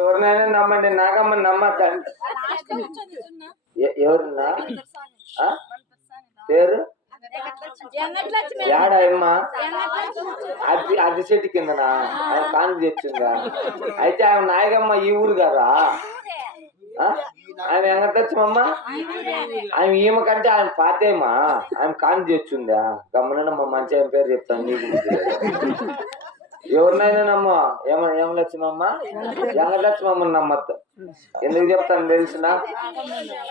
ఎవరినైనా నమ్మండి, నాగమ్మ నమ్మద్దండి. ఎవరున్నా పేరు ఏడాయమ్మ అది చెట్టు కిందనా ఆయన కాను తెచ్చిందా? అయితే ఆమె నాయగమ్మ ఈ ఊరు కదా? ఆమె వెంకటలక్ష్మమ్మ ఆమె ఈమె కంటే ఆయన పాతేమా ఆమె కాను తెచ్చిందా? గమ్మనమ్మ మంచి ఆయన పేరు చెప్తాను నీకు. ఎవరినైనా నమ్మ ఏమలక్ష్మమ్మ వెంకటలక్ష్మమ్మని నమ్మద్దు. ఎందుకు చెప్తాను తెలిసిన?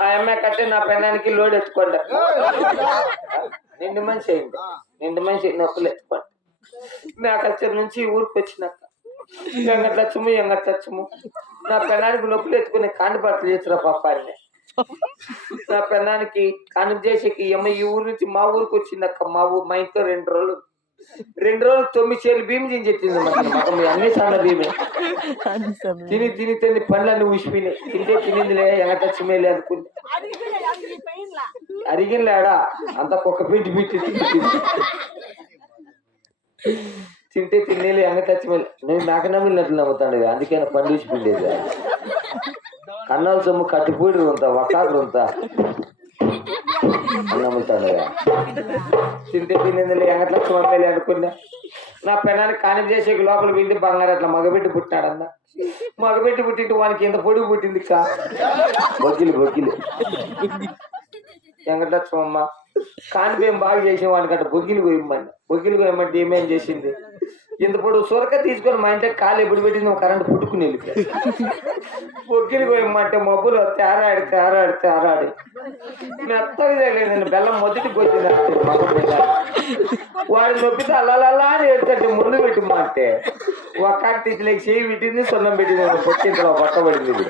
ఆ అమ్మాయి కట్టే నా పెన్నానికి లోడ్ ఎత్తుకోండి. నిండు మనిషి అయింది, నిండు మనిషి నొప్పులు ఎత్తుకోండి. మేకల్చర్ నుంచి ఊరికి వచ్చినాక వెంకటలక్ష్ము నా పెన్నానికి నొప్పులు ఎత్తుకుని కాండి బట్టలు చేస్తున్నా పాపాన్ని. నా పెన్నానికి కాను చేసేకి అమ్మ ఈ ఊరు నుంచి మా ఊరికి వచ్చిందక్క. మా ఇంట్లో 2 రోజులు 9 చేలు భీమి దించెత్తింది. మగం అన్ని సన్న భీమే తిని పండ్లన్నీ ఊసిపోయినాయి. తినిందిలే వెంకటలక్ష్మేలే అనుకుంది. అరిగినలేడా అంతా కుక్క పెట్టి తింటే తినేలే వెంకటలక్ష్మేలే. నేను మేక నమ్మినట్లు నమ్ముతాను, అందుకే పండు ఊసిపోయింది. కన్నాల సొమ్ము కట్టిపూడి ఉంటా ఒక్కాకులు ఉంటా నమ్ముతాను. తింటే తినేందులే వెంకటలక్ష్మేలే అనుకున్నా. నా పెనానికి కాని చేసే లోపల వెళ్ళి బంగారు అట్లా మగబెట్టి పుట్టినాడన్న. మగబెట్టి పుట్టింటే వానికి ఎంత పొడుగు పుట్టింది కా బొగ్గిలు వెంకటలక్ష్మమ్మ కాని బియ్యం బాగా చేసిన వాడికంటే బొగ్గిలు కోయమంటే ఏమేం చేసింది? ఇంత పొడుగు సొరక తీసుకొని మా ఇంట్లో కాలు ఎప్పుడు పెట్టింది కరెంట్ పుట్టుకుని వెళ్ళిపోయి. బొగ్గిలు కోయమంటే మబ్బులు తేరాడి మెత్తగా తెలియదు. బెల్లం మొదటికి వచ్చింది. వాడు నొప్పితే అల్లల్లా అని ఏడుతుంటే ముందు పెట్టిమ్మంటే ఒక్క తీసిలేక చేయి పెట్టింది, సొన్నం పెట్టింది, పొట్టింతలో పట్టబడింది.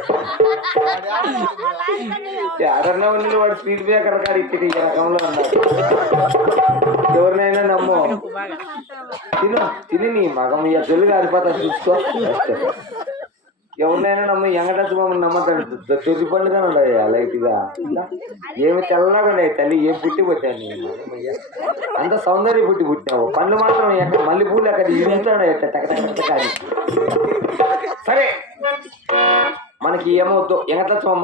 ఎవరన్నా ఉంది వాడు స్పీడ్ బ్రేకర్ కాదు ఇచ్చి ఈ రకంలో ఉన్నాడు. ఎవరినైనా నమ్ము తిని నీ మగం జల్లు కారిపోతా చూసుకో. ఎవరినైనా నమ్ము వెంకటలక్ష్మమ్మని నమ్మతాడు. తొలి పండుగనే ఉండదు లైట్ గా. ఏమి తెల్లగా ఉన్నాయి తల్లి. ఏం పుట్టి పుట్టాను అంత సౌందర్య పుట్టినావు. పండ్లు మాత్రం ఎక్కడ మల్లె పూలు ఎక్కడ ఇంట్లో కానీ. సరే మనకి ఏమవుద్దు వెంకటలక్ష్మమ్మ